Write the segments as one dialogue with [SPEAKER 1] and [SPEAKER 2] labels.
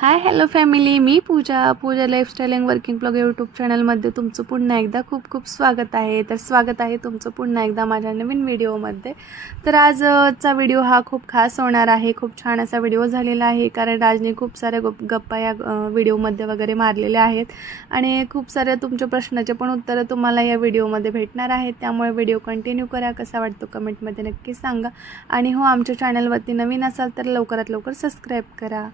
[SPEAKER 1] High hello family me Pooja. Pooja lifestyle and working blog YouTube चॅनलमध्ये तुमचं पुन्हा एकदा खूप खूप स्वागत आहे. तर स्वागत आहे तुमचं पुन्हा एकदा माझ्या नवीन व्हिडिओमध्ये तर आजचा व्हिडिओ हा खूप खास होणार आहे. खूप छान असा व्हिडिओ झालेला आहे कारण राजने खूप साऱ्या गप गप्पा या व्हिडिओमध्ये वगैरे मारलेल्या आहेत. आणि खूप साऱ्या तुमच्या प्रश्नाचे पण उत्तरं तुम्हाला या व्हिडिओमध्ये भेटणार आहेत. त्यामुळे व्हिडिओ कंटिन्यू करा. कसा वाटतो कमेंटमध्ये नक्की सांगा. आणि हो आमच्या चॅनलवरती नवीन असाल तर लवकरात लवकर सबस्क्राईब करा.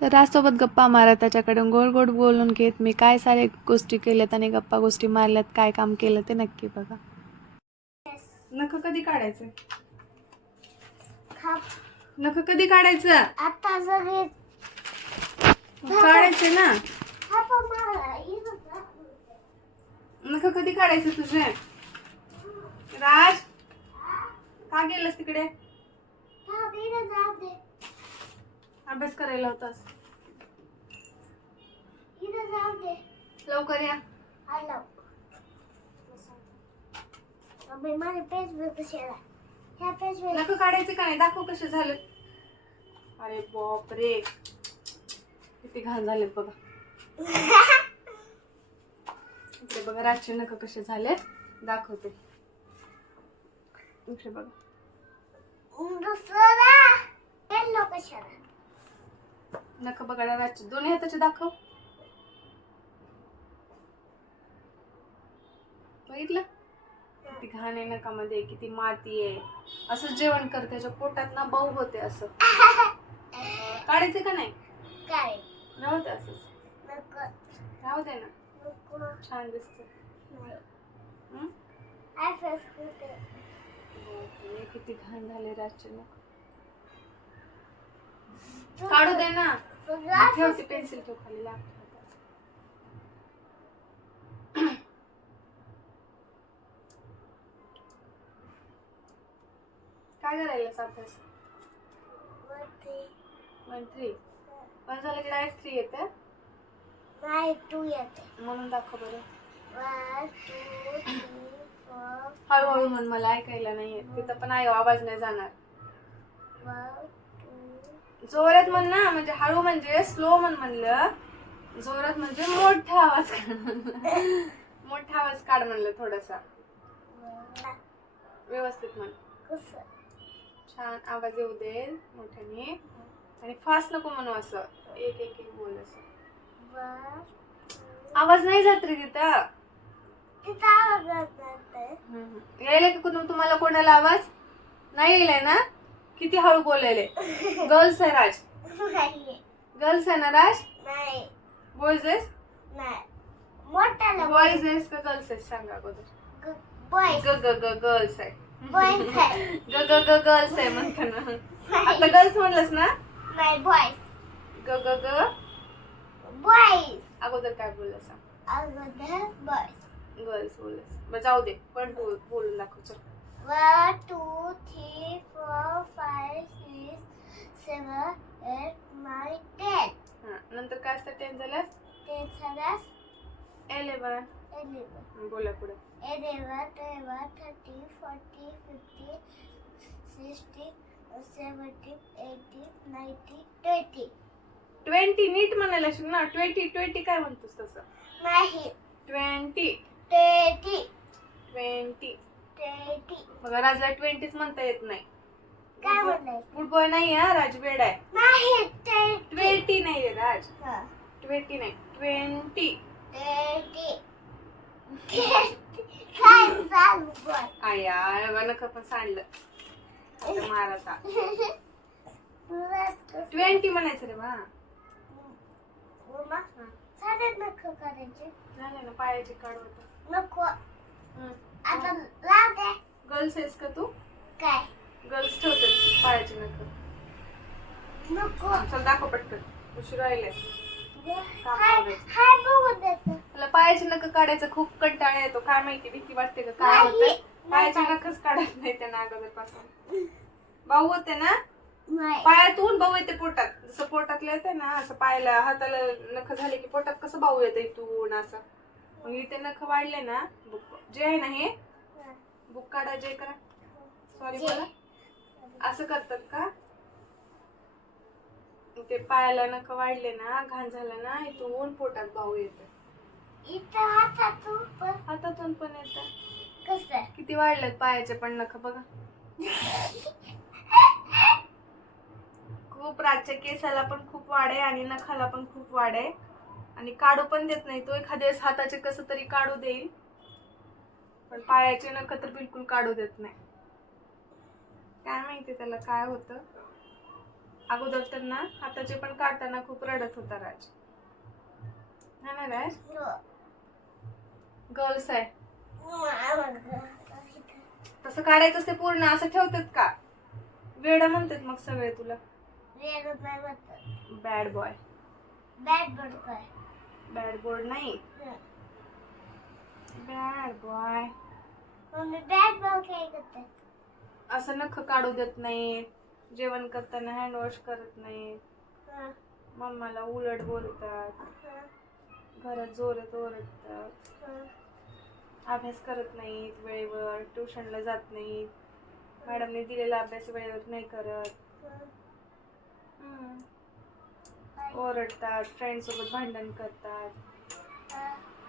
[SPEAKER 1] तर राजसोबत गप्पा मारत त्याच्याकडून गोड गोड बोलून घेत मी काय सारे गोष्टी केल्यात आणि गप्पा गोष्टी मारल्यात काय काम केलं ते नक्की बघा. नख कधी काढायचं? नख कधी काढायचं?
[SPEAKER 2] आता सगळे
[SPEAKER 1] काढायचं ना. नख कधी काढायचं तुझे? राज का गेलंस तिकडे? अभ्यास करायला होतास लवकर या.
[SPEAKER 2] माझे फेसबुक कशाला ह्या फेसबुक
[SPEAKER 1] नख काढायचे का नाही दाखव कसे झाले. अरे बाप रे किती घाण झालेत बघा. इकडे बघा राजचे नख कसे झाले. दाखवते. इकडे बघा.
[SPEAKER 2] दुसरा कशाला
[SPEAKER 1] नख बघा राजचे दोन्ही हाताचे दाखव. बघितलं? किती घाण आहे नकामध्ये किती माती आहे. असं जेवण कर त्याच्या पोटात ना बाऊ होते असं. काढायचे का नाही?
[SPEAKER 2] काय
[SPEAKER 1] राहू दे असंच.
[SPEAKER 2] नको.
[SPEAKER 1] राहू दे ना.
[SPEAKER 2] नको.
[SPEAKER 1] छान दिसत
[SPEAKER 2] फेसबुक
[SPEAKER 1] किती घाण झाले रातचे नख काढू दे ना. ठेवते पेन्सिल ठेव खाली काय करायला अभ्यास? वन थ्री वन झालं की डायरेक्ट थ्री येते?
[SPEAKER 2] टू येते.
[SPEAKER 1] म्हणून दाखव बरं. हळूहळू म्हण मला ऐकायला नाही येत. तिथं पण आहे आवाज नाही जाणार. जोरात म्हण ना म्हणजे हळू म्हणजे स्लो म्हण म्हणलं. जोरात म्हणजे मोठा आवाज काढ म्हणलं. मोठा आवाज काढ म्हणलं थोडासा. व्यवस्थित म्हण.
[SPEAKER 2] कसं?
[SPEAKER 1] छान आवाज येऊ दे मोठ्याने. आणि फास्ट नको म्हणू असं. एक एक एक बोल असं. आवाज नाही जात रे तिथं. यायला का कुठून तुम्हाला कोणाला आवाज? नाही यायलाय ना? किती हळू बोलायले गर्ल्स आहे राज.
[SPEAKER 2] नाही.
[SPEAKER 1] गर्ल्स आहे ना राज?
[SPEAKER 2] नाही.
[SPEAKER 1] बॉईज आहेस?
[SPEAKER 2] नाही. मोठ्याला
[SPEAKER 1] बॉईज आहेस का गर्ल्स आहेस? सांगा अगोदर.
[SPEAKER 2] बॉयज
[SPEAKER 1] ग ग ग गर्ल्स आहे.
[SPEAKER 2] बॉयज आहे.
[SPEAKER 1] ग ग ग गर्ल्स आहे म्हणतो ना. आता गर्ल्स म्हणलंस ना?
[SPEAKER 2] नाही बॉयज
[SPEAKER 1] ग ग ग.
[SPEAKER 2] बॉयज
[SPEAKER 1] अगोदर काय बोललं सांग.
[SPEAKER 2] अगोदर बॉयज
[SPEAKER 1] गर्ल्स बोललंस. बरं जाऊ दे. पण तू बोलून दाखव. चल.
[SPEAKER 2] One two three four five six seven eight ten
[SPEAKER 1] हा नंतर काय असतं? टेन झाल्यास?
[SPEAKER 2] ते सगळ्यात
[SPEAKER 1] एलेवन
[SPEAKER 2] इलेवन
[SPEAKER 1] बोला पुढे.
[SPEAKER 2] Eleven twelve thirty forty fifty sixty seventy eighty ninety twenty
[SPEAKER 1] twenty नीट म्हणायला शिक ना. ट्वेंटी ट्वेंटी काय म्हणतोस तसं?
[SPEAKER 2] नाही
[SPEAKER 1] ट्वेंटी
[SPEAKER 2] ट्वेंटी
[SPEAKER 1] ट्वेंटी
[SPEAKER 2] ट्वेंटी
[SPEAKER 1] बघा राजला ट्वेंटीच म्हणता येत नाही.
[SPEAKER 2] काय
[SPEAKER 1] गुड बॉय नाही हा राज बेड आहे.
[SPEAKER 2] नाही ट्वेंटी
[SPEAKER 1] नाही राज.
[SPEAKER 2] हा.
[SPEAKER 1] ट्वेंटी नाही ट्वेंटी आया पण सांडलं. आता ट्वेंटी म्हणायचं रे बा.
[SPEAKER 2] नको करायचे.
[SPEAKER 1] झालं ना पायाची काढ होतं
[SPEAKER 2] नको आता लाव दे.
[SPEAKER 1] गर्ल्स आहेस का तू?
[SPEAKER 2] काय?
[SPEAKER 1] गर्ल्स ठेवतात पायाची नख.
[SPEAKER 2] नको.
[SPEAKER 1] चल दाखव पटकन. उशीर राहिले मला पायाची नख काढायचं खूप कंटाळा येतो. काय माहिती भीती वाटते का? काय. होतं पायाची नखच काढत नाही त्यांना अगोदरपासून भाऊ होते ना? पायातून भाऊ येते पोटात. जसं पोटातलं येते ना असं पायाला हाताला नख झाले की पोटात कसं भाऊ येतं इथून असं. मग इथे नख वाढले ना जे आहे ना हे बुक काढा जे करा. सॉरी. बोला. असं करतात का? ते पायाला नख वाढले ना घाण झालं ना इथून पोटात भाऊ येत.
[SPEAKER 2] इथं हातात पण
[SPEAKER 1] हातातून पण येत. किती वाढलेत पायाचे पण नख बघा. खूप रातच्या केसाला पण खूप वाढ आहे आणि नखाला पण खूप वाढ आहे. आणि काढू पण देत नाही. तो एखाद्या वेळेस हाताचे कसं तरी काढू देईल. पण पायाचे नख तर बिलकुल काढू देत नाही. काय माहिती त्याला काय होतं? अगोदर तर ना हाताचे पण काढताना खूप रडत होता राज. हा ना राज? गर्ल्स आहे. तसं काढायचं असते पूर्ण असं ठेवतात का? वेड म्हणतात मग सगळे तुला. बॅड बॉय
[SPEAKER 2] बॅट बॉल काय?
[SPEAKER 1] बॅड बोर्ड नाही. Bad boy
[SPEAKER 2] mummy bat ball काय करते?
[SPEAKER 1] असं नख काढू देत नाही. जेवण करताना हँड वॉश करत नाही. मम्माला उलट बोलतात. घरात जोरात ओरडतात. अभ्यास करत नाहीत वेळेवर ट्युशनला जात नाहीत. मॅडमने दिलेला अभ्यास वेळेवर नाही करत. ओरडतात फ्रेंड सोबत भांडण करतात.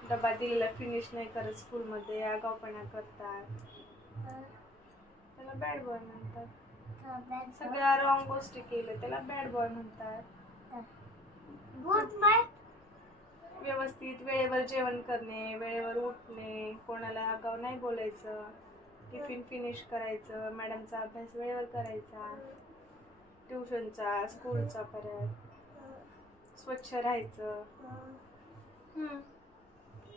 [SPEAKER 1] डबा दिलेला फिनिश नाही करत स्कूलमध्ये आगावपणा करतात. त्याला बॅड बॉय म्हणतात. सगळ्या रॉंग गोष्टी केल्या त्याला बॅड बॉय म्हणतात.
[SPEAKER 2] गुड माय
[SPEAKER 1] व्यवस्थित वेळेवर जेवण करणे वेळेवर उठणे कोणाला आगाव नाही बोलायचं. टिफिन फिनिश करायचं मॅडमचा अभ्यास वेळेवर करायचा. ट्युशनचा स्कूलचा परत. स्वच्छ राहायचं हम्म.
[SPEAKER 2] मी लहान आले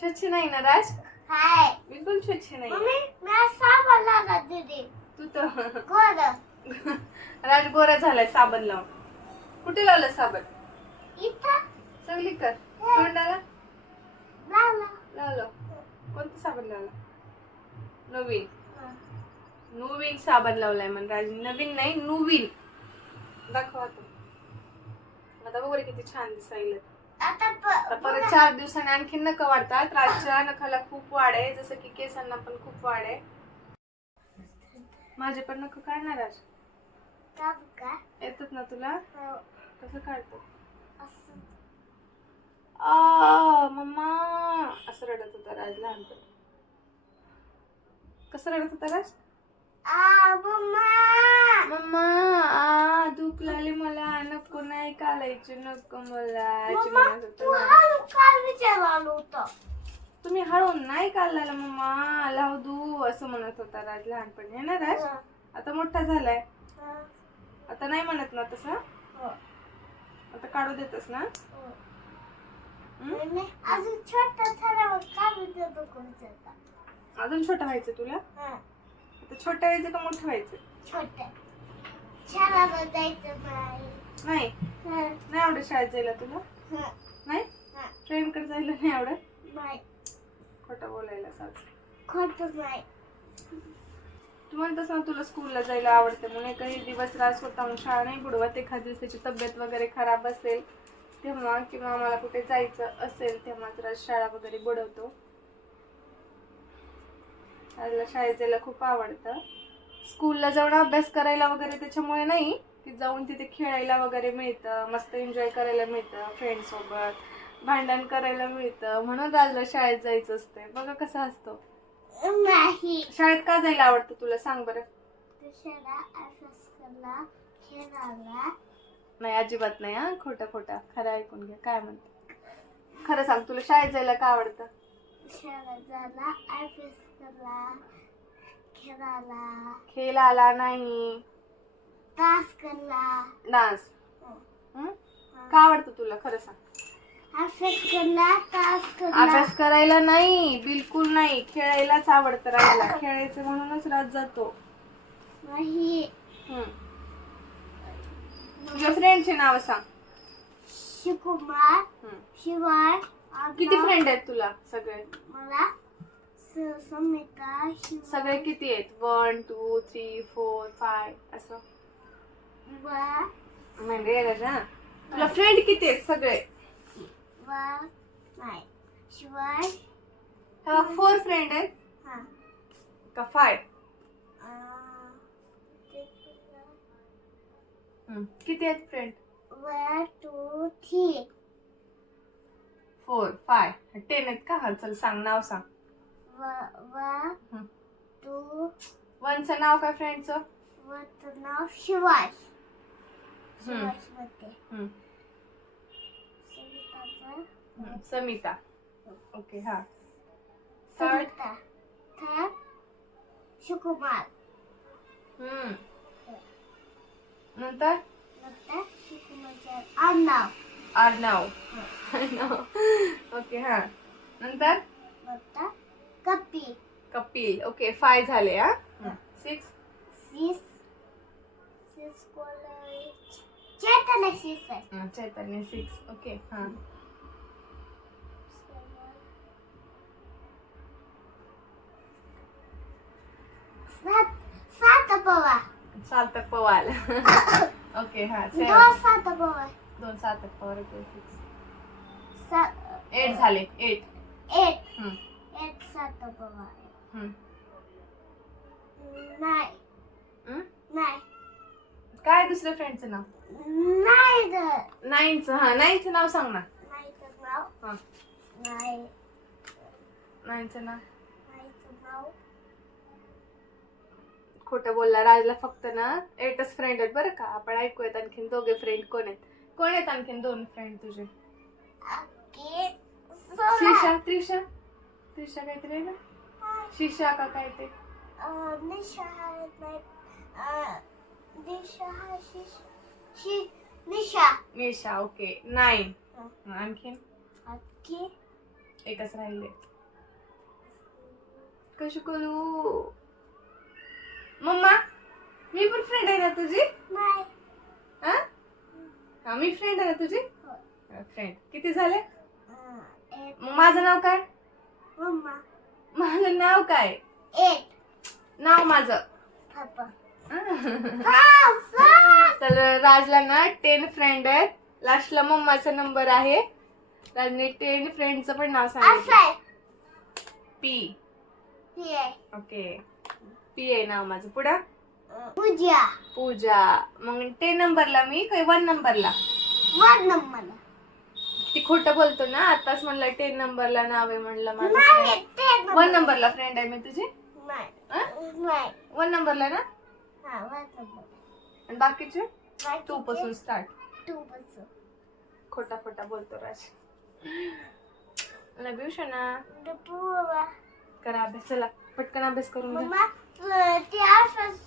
[SPEAKER 1] स्वच्छ नाही ना राज?
[SPEAKER 2] हाय.
[SPEAKER 1] बिलकुल स्वच्छ नाही.
[SPEAKER 2] मम्मी मी साबण दीदी.
[SPEAKER 1] तू तर राज गोरा झालाय साबण लावून. कुठे लावलं साबण?
[SPEAKER 2] इथं.
[SPEAKER 1] सगळी कर. तोंडाला?
[SPEAKER 2] लावला.
[SPEAKER 1] कोणतं साबण लावलं? नवीन. नवीन साबण लावलाय म्हण राज. नवीन नाही नवीन दाखव आता. बघ किती छान दिसायला
[SPEAKER 2] आता
[SPEAKER 1] परत चार दिवसांनी आणखीन नख वाढतात. राजच्या नखाला खूप वाढ आहे जसं की केसांना पण खूप वाढ आहे. माझे पण नख काढणार राज येतात ना तुला?
[SPEAKER 2] हो,
[SPEAKER 1] कसं काढतो. आ मम्मा. असं रडत होता राज लहानपणी. कसं रडत होता राज?
[SPEAKER 2] आ मम्मा.
[SPEAKER 1] मम्मा आ दुख लागली मला. नको नाही काढायचे नको मला.
[SPEAKER 2] हळू
[SPEAKER 1] तुम्ही हळून नाही काढलेला मम्मा. लाव दू असं म्हणत होता राज लहानपणी. है ना राज? आता मोठा झालाय.
[SPEAKER 2] हं,
[SPEAKER 1] आता नाही म्हणत ना तसं?
[SPEAKER 2] हो,
[SPEAKER 1] आता काढू देतस ना?
[SPEAKER 2] हो. अजून छोटा
[SPEAKER 1] अजून छोटं व्हायचं तुला? आता छोटं व्हायचं का मोठं व्हायचं?
[SPEAKER 2] छोटे. शाळेला जायचं नाही?
[SPEAKER 1] नाही आवडत शाळेत जायला तुला? नाही?
[SPEAKER 2] ट्रेन
[SPEAKER 1] कडे जायला नाही आवडत?
[SPEAKER 2] नाही
[SPEAKER 1] खोटं बोलायला साच
[SPEAKER 2] खोटं नाही
[SPEAKER 1] तू म्हणतस ना तुला स्कूलला जायला आवडते म्हणून काही दिवस रास होता म्हणून शाळा नाही बुडवत. एखाद दिवस त्याची तब्येत वगैरे खराब असेल तेव्हा किंवा मला कुठे जायचं असेल तेव्हा जरा शाळा वगैरे बुडवतो. शाळेत जायला खूप आवडतं. स्कूलला जाऊन अभ्यास करायला वगैरे त्याच्यामुळे नाही. की जाऊन तिथे खेळायला वगैरे मिळतं मस्त एन्जॉय करायला मिळतं फ्रेंड सोबत भांडण करायला मिळतं. म्हणून राजला शाळेत जायचं असते बघा कसं असतो.
[SPEAKER 2] नाही.
[SPEAKER 1] शाळेत का जायला आवडतं तुला? सांग बरं. नाही अजिबात नाही हा. खोटं खोटं. खरं ऐकून घ्या काय म्हणते? खरं सांग तुला शाळेत जायला का आवडतं?
[SPEAKER 2] खेळायला.
[SPEAKER 1] खेळ आला नाही.
[SPEAKER 2] करला.
[SPEAKER 1] डान्स? का आवडतं तुला? खरं सांग.
[SPEAKER 2] अभ्यास करला तास करला.
[SPEAKER 1] अभ्यास करायला नाही बिलकुल नाही. खेळायलाच आवडतं राहायला. खेळायचं म्हणूनच रात जातो.
[SPEAKER 2] नाही.
[SPEAKER 1] हम्म. तुझ्या फ्रेंडचे नाव सांग.
[SPEAKER 2] शिवकुमार
[SPEAKER 1] हम्म.
[SPEAKER 2] शिवाय
[SPEAKER 1] किती फ्रेंड आहेत तुला सगळे?
[SPEAKER 2] मला स- समिता
[SPEAKER 1] सगळे किती आहेत? One two three four five असं.
[SPEAKER 2] व
[SPEAKER 1] म्हणजे ना तुला फ्रेंड किती आहेत सगळे?
[SPEAKER 2] शिवाय
[SPEAKER 1] फोर फ्रेंड आहेत?
[SPEAKER 2] हा.
[SPEAKER 1] का फाय. किती आहेत friend
[SPEAKER 2] one two three
[SPEAKER 1] four five ten आहेत का? हा चल सांग नाव सांग.
[SPEAKER 2] टू
[SPEAKER 1] वनचं नाव काय फ्रेंडचं
[SPEAKER 2] वरचं नाव शिवाय.
[SPEAKER 1] हम्म.
[SPEAKER 2] सविताचं.
[SPEAKER 1] हम्म. समिता. ओके हा. Third
[SPEAKER 2] Savita third Sukumar.
[SPEAKER 1] हम्म. नंतर?
[SPEAKER 2] नंतर सुकुमारचे आडनाव.
[SPEAKER 1] अर्णव अर्णव ओके हा. नंतर?
[SPEAKER 2] नंतर कपी
[SPEAKER 1] कपिल. ओके फाय झाले हा. सिक्स
[SPEAKER 2] सिस चेतन सिस आहे
[SPEAKER 1] चैतन्य सिक्स ओके हा।
[SPEAKER 2] सात सात पवा
[SPEAKER 1] सार्थक पवार ओके हा
[SPEAKER 2] दोन
[SPEAKER 1] सेवन
[SPEAKER 2] सात पवा
[SPEAKER 1] दोन सार्थक पवार ओके सिक्स
[SPEAKER 2] सात
[SPEAKER 1] एट झाले एट
[SPEAKER 2] एट
[SPEAKER 1] हम्म,
[SPEAKER 2] एट सात पवा
[SPEAKER 1] हम्म.
[SPEAKER 2] नाय
[SPEAKER 1] हम्म?
[SPEAKER 2] नाय
[SPEAKER 1] काय दुसऱ्या फ्रेंडचं नाव?
[SPEAKER 2] द
[SPEAKER 1] नाईनचं हा नाईनचं नाव सांग ना.
[SPEAKER 2] नायचं नाव?
[SPEAKER 1] हा.
[SPEAKER 2] नाय.
[SPEAKER 1] नाईनचं नाव? खोटं बोलला राजला फक्त ना एटच फ्रेंड आहेत बरं का. आपण ऐकूयात आणखीन दोघे फ्रेंड कोण आहेत? कोण आहेत आणखीन दोन फ्रेंड तुझे?
[SPEAKER 2] ओके.
[SPEAKER 1] श्रीषा त्रिषा? त्रिषा काहीतरी आहे ना? शिशा का काय ते?
[SPEAKER 2] निशा आहे नाही निशा आहे शिश शी निशा
[SPEAKER 1] निशा. ओके. नाईन
[SPEAKER 2] हा.
[SPEAKER 1] आणखीन?
[SPEAKER 2] ओके
[SPEAKER 1] एकच राहिले. कशी करू? मम्मा मी पण फ्रेंड आहे ना तुझी?
[SPEAKER 2] नाही.
[SPEAKER 1] हा? मी फ्रेंड आहे ना तुझी? फ्रेंड किती झाले? माझं नाव काय?
[SPEAKER 2] मम्मा.
[SPEAKER 1] माझं नाव काय?
[SPEAKER 2] एट
[SPEAKER 1] नाव माझं. तर राजला ना टेन फ्रेंड आहेत. लास्टला मम्माचा नंबर आहे. राजने टेन फ्रेंडचं पण नाव सांगितलं.
[SPEAKER 2] आहे.
[SPEAKER 1] पी
[SPEAKER 2] आहे.
[SPEAKER 1] ओके पी आहे नाव माझं. पुढं?
[SPEAKER 2] पूजा.
[SPEAKER 1] पूजा. मग टेन नंबरला मी काही वन नंबरला
[SPEAKER 2] वन नंबर
[SPEAKER 1] ती खोटं बोलतो ना आताच म्हणलं टेन नंबरला नाव आहे म्हणलं माझं वन नंबरला फ्रेंड आहे मी तुझी? वन नंबरला ना?
[SPEAKER 2] हा
[SPEAKER 1] आणि बाकीचे? टू पासून स्टार्ट
[SPEAKER 2] टू पासून
[SPEAKER 1] खोटा खोटा बोलतो राज. लव यू शना करा अभ्यास चला पटकन अभ्यास करून घ्या.
[SPEAKER 2] मम्मा ते आसपास